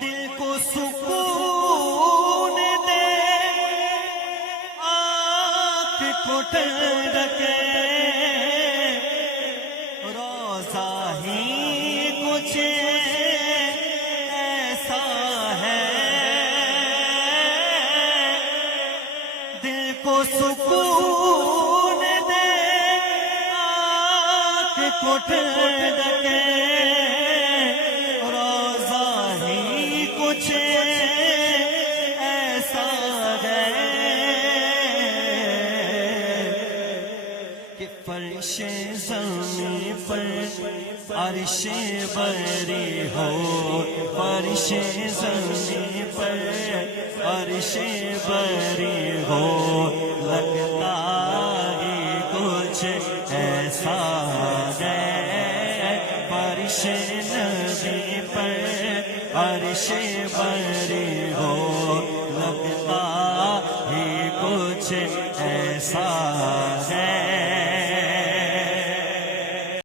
دل کو سکون دے آنکھ کو ٹھنڈکے روضہ ہی کچھ ایسا ہے دل کو سکون دے آنکھ کو ٹھنڈکے کچھ ایسا ہے کہ فرش زمین پر عرش بری ہو فرش زمین پر عرش بری ہو لگتا ہی کچھ ایسا ہے فرش نبی پر عرش بری ہو لگتا ہی کچھ ایسا